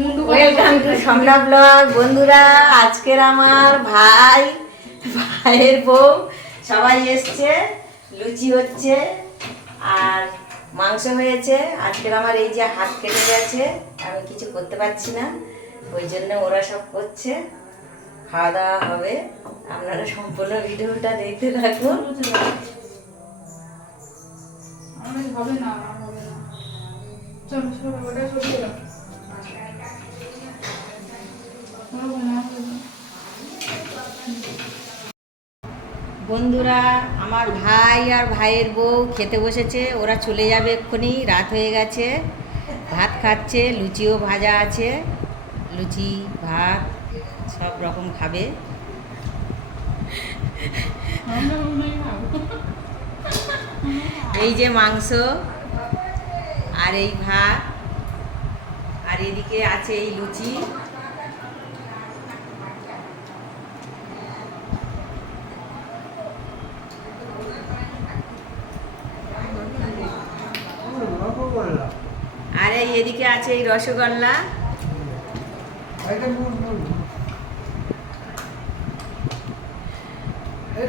মুন্ডু welcome to Shamla blog বন্ধুরা আজকের আমার ভাই ভাইয়ের বউ সবাই এসছে লুচি হচ্ছে আর মাংস হয়েছে। আজকের আমার এই যে হাত কেটে গেছে আমি কিছু করতে পারছি না ওই জন্য ওরা সব করছে। খাওয়া দাওয়া হবে। আপনারা সম্পূর্ণ ভিডিওটা দেখতে থাকুন। হবে না হবে না। বন্ধুরা, আমার ভাই আর ভাইয়ের বউ খেতে বসেছে, ওরা চলে যাবে এক্ষুনি, রাত হয়ে গেছে, ভাত খাচ্ছে, লুচিও ভাজা আছে, লুচি, ভাত, সব রকম খাবে। এই যে মাংস, আর এই ভাত, আর এদিকে আছে এই লুচি আর এই এদিকে আছে এই রসগোল্লা।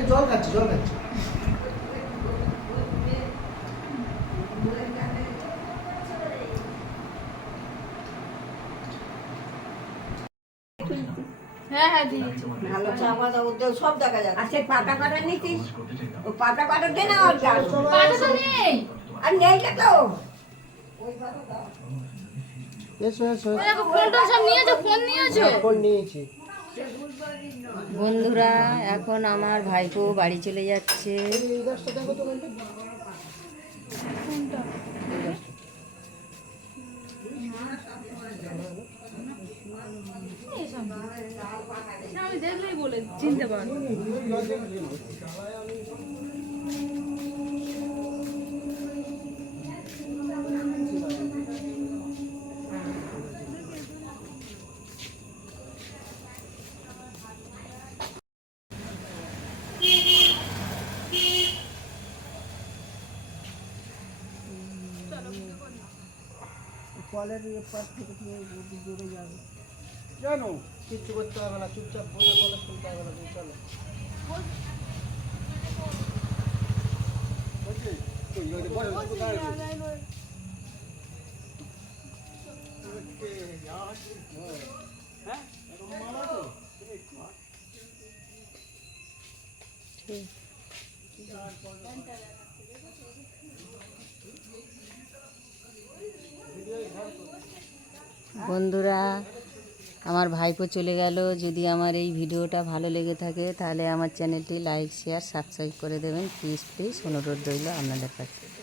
জল খাচ্ছি জল খাচ্ছি। হ্যাঁ হ্যাঁ সব দেখা যাচ্ছে। আর সেই পাতা কাটা নিতিস ও পাতা কাটা দে না ওর গাছ তো নেই। আর নেই তো। এসো এসো। ফোনটা সব নিয়েছো ফোন নিয়েছো? ফোন নিয়েছি। বন্ধুরা এখন আমার ভাইপো বাড়ি চলে যাচ্ছে। আমি দেখলেই বলে চিনতে পারব। কলের এপার থেকে তুমি যদি দূরে যাবে। জানো কিচ্ছু করতে হবে না চুপচাপ বসে কলে শুনতে হবে না তুমি চলো। বুঝলি? তুই যদি বসে থাকো কোথায় যাবি? হ্যাঁ? এরকম মাল আছে? তুমি খা। বন্ধুরা, আমার ভাইপো চলে গেল। যদি আমার এই ভিডিওটা ভালো লেগে থাকে, তাহলে আমার চ্যানেলটি লাইক, শেয়ার, সাবস্ক্রাইব করে দেবেন। প্লিজ প্লিজ অনুরোধ রইল আপনাদের কাছে।